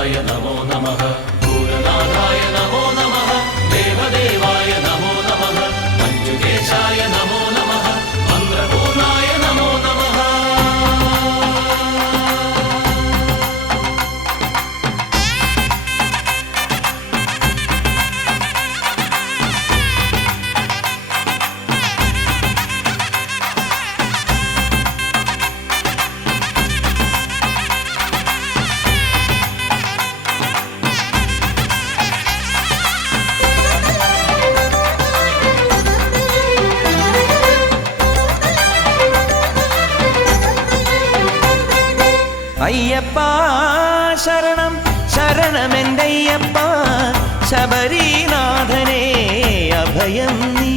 ഗുരുനാഥായ നമോ നമഃ ഭൂതനാഥായ നമോ നമഃ ദേവദേവായ നമോ നമഃ മഞ്ജുകേശായ നമോ നമഃ മന്ത്രപൂർണായ നമോ നമഃ. അയ്യപ്പ ശരണം ശരണമെന്തയ്യപ്പ ശബരീനാഥനേ അഭയം നീ.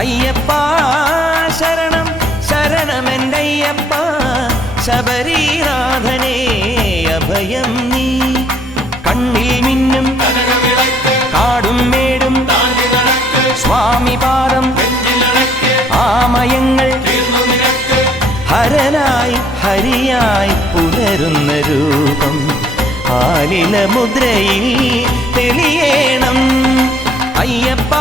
അയ്യപ്പ ശരണം ശരണമെന്തയ്യപ്പ ശബരീനാഥനേ അഭയം നീ. കണ്ണിൽ മിന്നും കാടും മേടും സ്വാമി പാദം ആമയങ്ങൾ ഹരനായി ഹരിയായി പുലരുന്ന രൂപം ആലില മുദ്രയിൽ തെളിയേണം. അയ്യപ്പ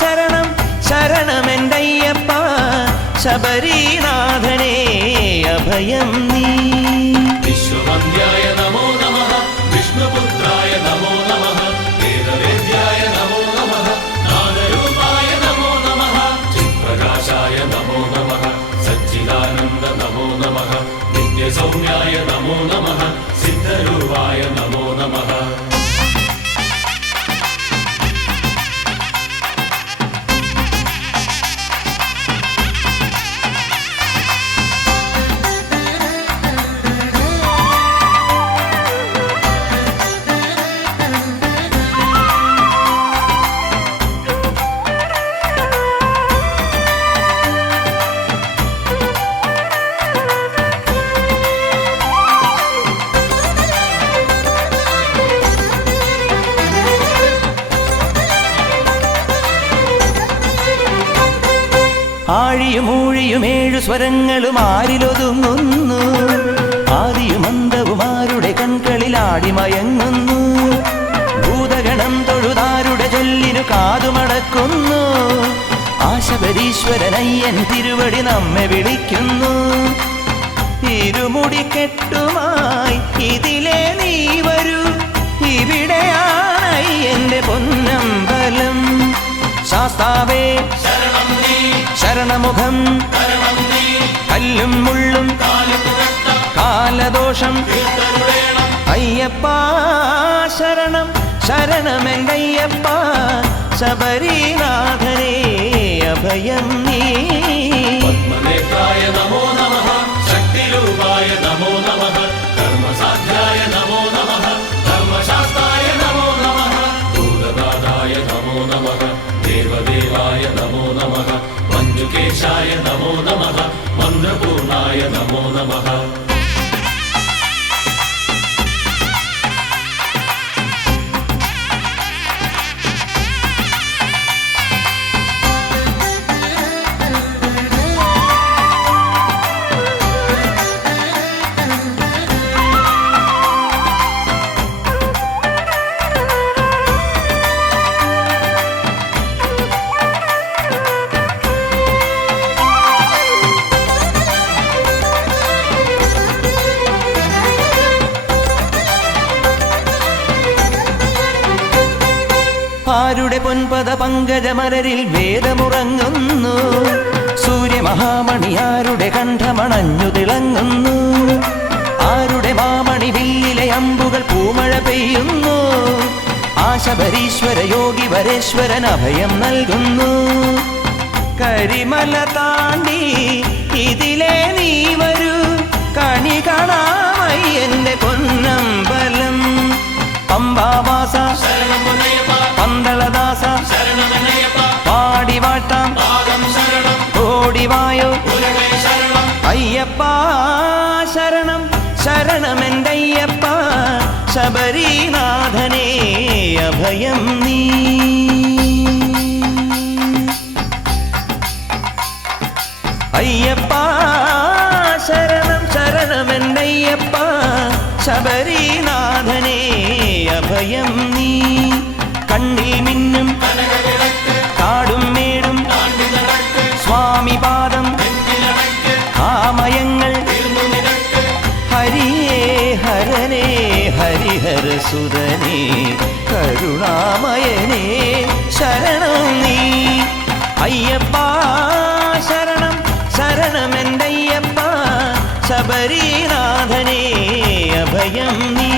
ശരണം ശരണമെന്തയ്യപ്പ ശബരീനാഥനേ അഭയം നീ. വിശ്വവന്ദ്യായ നമോ നമഃ വിഷ്ണുപുത്രായ നമോ നമഃ വേദവേദ്യായ നമോ നമഃ നാദരൂപായ നമോ നമഃ ചിത്പ്രകാശായ നമോ നമഃ സച്ചിദാനന്ദ നമോ നമഃ നിത്യസൗമ്യായ നമോ നമഃ സിദ്ധരൂപായ നമോ നമഃ. ആഴിയും ഊഴിയും ഏഴു സ്വരങ്ങളും ആരിലൊതുങ്ങുന്നു. ആദിയും അന്തവും ആരുടെ കൺകളിൽ ആടിമയങ്ങുന്നു. ഭൂതഗണം തൊഴുതാരുടെ ചൊല്ലിനു കാതുമടക്കുന്നു. ആശബരീശ്വരനയ്യൻ തിരുവടി നമ്മെ വിളിക്കുന്നു. ഇരുമുടിക്കെട്ടുമായി ഇതിലെ നീ വരൂ, ഇവിടെയാണയ്യന്റെ പൊന്നമ്പലം. ശാസ്താവേ ശരണമുഖം കല്ലും മുള്ളും കാലദോഷം. അയ്യപ്പ ശരണം ശരണമെന്തയ്യപ്പ ശബരീനാഥനേ അഭയം നീ. പത്മനേത്രായ നമോ നമഃ ശക്തിരൂപായ നമോ നമഃ കർമ്മസാധ്യായ നമോ നമഃ ധർമ്മശാസ്ത്രായ നമോ നമഃ ഭൂതനാഥായ നമോ നമഃ ദേവദേവായ നമോ നമഃ മഞ്ജുകേശായ നമോ നമഃ മന്ത്രപൂർണായ നമോ നമഃ. ആരുടെ പൊൻപദ പങ്കജമലരിൽ വേദമുറങ്ങുന്നു. സൂര്യമഹാമണി ആരുടെ കണ്ഠമണഞ്ഞു തിളങ്ങുന്നു. ആരുടെ മാമണി വില്ലിലെ അമ്പുകൾ പൂമഴ പെയ്യുന്നു. ആശബരീശ്വര യോഗി വരേശ്വരൻ അഭയം നൽകുന്നു. കരിമല താണ്ടി ഇതിലെ നീ വരൂ, കണി കാണാമയ്യന്റെ പൊന്നമ്പലം. പമ്പാവാസ പന്തളദാസ പാടിവാട്ടാം ഓടിവായോ. അയ്യപ്പ ശരണം ശരണമെന്തയ്യപ്പ ശബരീനാഥനേ അഭയം നീ. അയ്യപ്പ ശബരീനാഥനേ അഭയം നീ. കണ്ണിൽ മിന്നും കാടും മേടും സ്വാമി പാദം ആമയങ്ങൾ ഹരിയേ ഹരനേ ഹരിഹരസുതനേ കരുണാമയനേ ശരണം നീ. അയ്യപ്പ ശരണം ശരണമെന്തയ്യപ്പ ശബരീനാഥനേ അഭയം നീ.